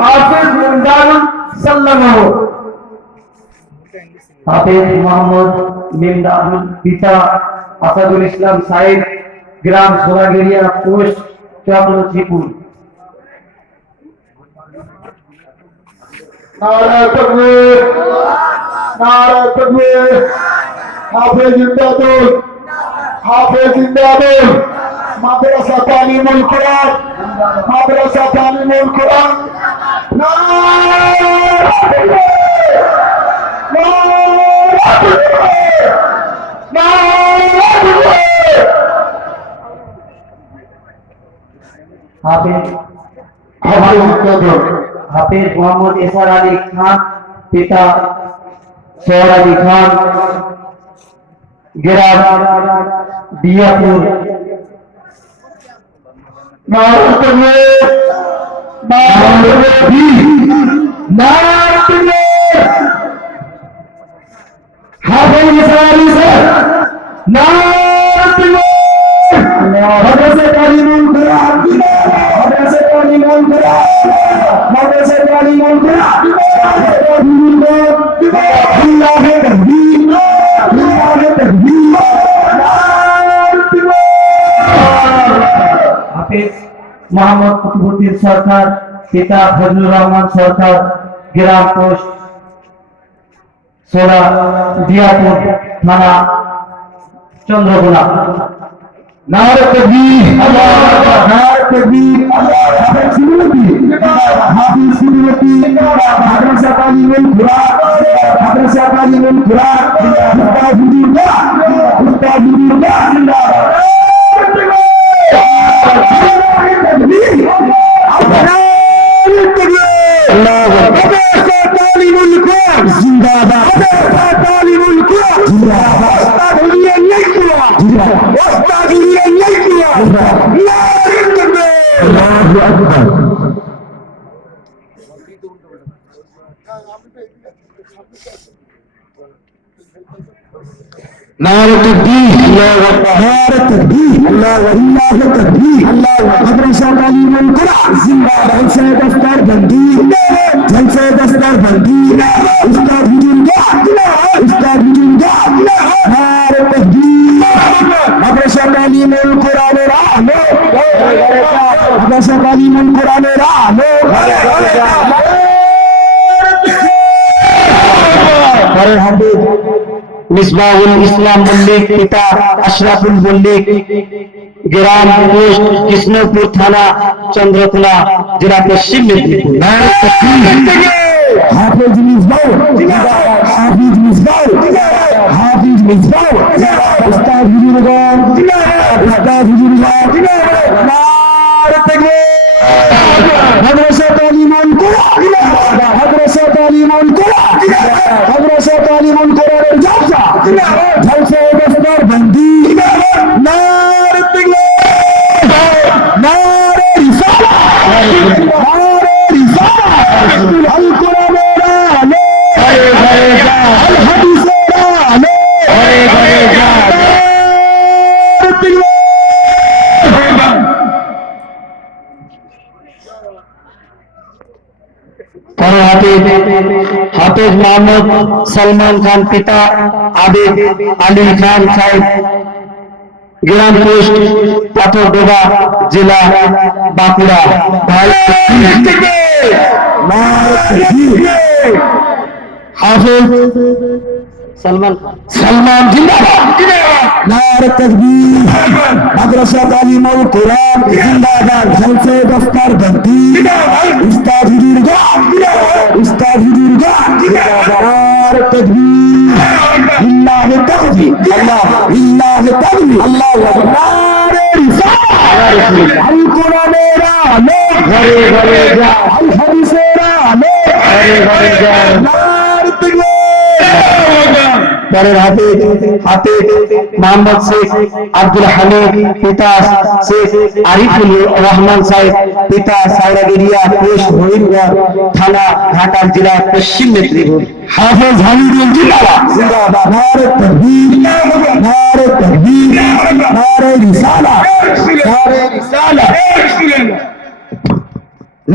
হাফেজ মুমতাজ সাল্লাল্লাহু হাফেজ মোহাম্মদ মিমদাদুল পিতা আসাদুল ইসলাম সাহেব গ্রাম সোনাগেরিয়া পোস্ট চক্রশীপুর। নারে তাকবীর, নারে তাকবীর। হাফেজ জিন্দাবাদ, হাফেজ জিন্দাবাদ। মাদ্রাসা তালিমুল কোরআন, মাদ্রাসা তালিমুল কোরআন। হাফেজ মোহাম্মদ এসার আলী খান পিতা সোহর আলী খান গ্রাম দিয়াপুর। মোহাম্মদ কুতুবুদ্দিন সরকার পিতা ফজলুর রহমান সরকার গ্রাম পোস্ট সোরা দিয়াপুর থানা চন্দ্রকোনা। নারে তাকবীর, আল্লাহু আকবার। নারে তাকবীর, হাফেজ সুন্নতি, হাফেজ সুন্নতি। মাদ্রাসা তালিমুল কোরআন, মাদ্রাসা তালিমুল কোরআন। উস্তাদুল্লাহ, উস্তাদুল্লাহ জিন্দাবাদ। नारे तकबीर, नारे तकबीर, अल्लाह वल्लाह तकबीर, अल्लाह मदरसा तालीमुल कुरान जिंदाबाद। जलसे दफ्तर बंदी, जलसे दफ्तर बंदी। उस्ताद हुजूर का, उस्ताद हुजूर का। नारे तकबीर, मदरसा तालीमुल कुरान रानो, मदरसा तालीमुल कुरान रानो। अरे हाफिज मिसबाहुल इस्लाम मल्लिक पिता अशरफुल मल्लिक ग्राम पोस्ट कृष्णपुर थाना चंद्रकोना जिला पश्चिम मेदिनीपुर। हाफिज मिसबाह, हाफिज मिसबाह, हाफिज मिसबाह। उस्ताद हुजूरगान, उस्ताद हुजूरगान। नारे तकबीर, मदरसा तालीमुल कुरान, मदरसा तालीमुल कुरान, मदरसा तालीमुल कुरान जलसा, जलसे दफ्तर बंदी। नारे तकबीर, नारे रिसाला, नारे रिसाला। अल कुरान रानो, अल हदीस रानो, नारे तकबीर। हाफिज मोहम्मद सलमान खान पिता आबिद अली खान साहिब ग्राम पोस्ट पाथरडोबा जिला बांकुड़ा। हाफिज सलमान जिंदाबाद। नारे तकबीर, मदरसा तालीमुल कुरान जिंदाबाद। जलसे दफ्तर बंदी। उस्ताद हुजूरगान, उस्ताद हुजूरगान। नारे तकबीर, लिल्लाह तकबीर, अल्लाह लिल्लाह तकबीर, अल्लाह नारे रिसाला। अल कुरान रानो, घरे घरे जा। अल हदीस रानो, घरे घरे जा। नारे तकबीर। हाफिज मोहम्मद शेख अब्दुल हमीद पिता शेख आरिफुल रहमान साहिब पिता सायरागिरिया पोस्ट हरिणगढ़ थाना घाटा जिला पश्चिम मेदिनीपुर। हाफिज हमीदुल जिंदाबाद, जिंदाबाद। नारे तकबीर, नारे तकबीर, नारे रिसाला, नारे रिसाला।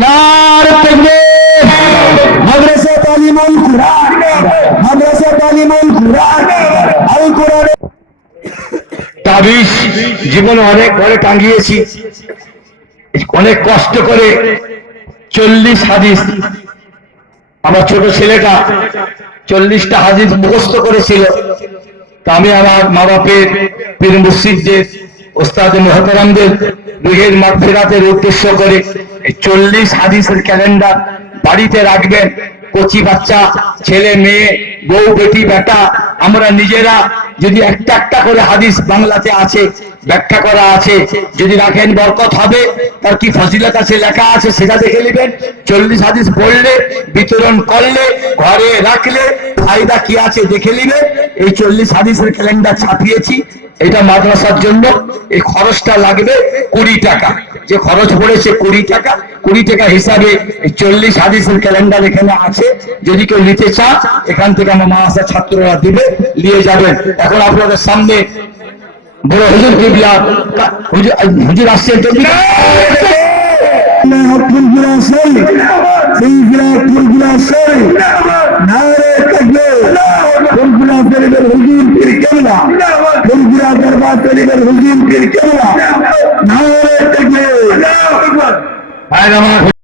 नारे तकबीर मदरसा तालीमुल कुरान मदरसा तालीमुल कुरान আল কোরআন তাবিজ জীবনে অনেক ঘরে টাঙ্গিয়েছি, অনেক কষ্ট করে 40 হাদিস আমার ছোট ছেলেটা 40টা হাদিস মুখস্থ করেছিল। তা আমি আমার মা বাপের পীর মুর্শিদদের ওস্তাদ মুহতারামদের রুহের মাগফিরাতের উদ্দেশ্য করে এই 40 হাদিসের ক্যালেন্ডার বাড়িতে রাখবেন। কচি বাচ্চা ছেলে মেয়ে বউ বেটি বেটা আমরা নিজেরা যদি একটা একটা করে হাদিস বাংলাতে আছে ব্যাখ্যা করা আছে যদি রাখেন বরকত হবে। তার কি ফজিলত আছে লেখা আছে সেটা দেখে নেবেন। 40 হাদিস পড়লে বিতরণ করলে ঘরে রাখলে ফায়দা কি আছে দেখে নেবেন। এই 40 হাদিসের ক্যালেন্ডার ছাপিয়েছি, এটা মাদ্রাসার জন্য। এই খরচটা লাগবে 20 টাকা, যে খরচ পড়েছে 20 টাকা। 20 টাকা হিসাবে এই 40 হাদিসের ক্যালেন্ডার এখানে আছে। যদি কেউ নিতে চান এখান থেকে আমার মাদ্রাসা ছাত্ররা দিবে, নিয়ে যাবেন। এখন আপনাদের সামনে বড় হুজুর কিবলা হুজুর আসছেন তো नारे तकबीर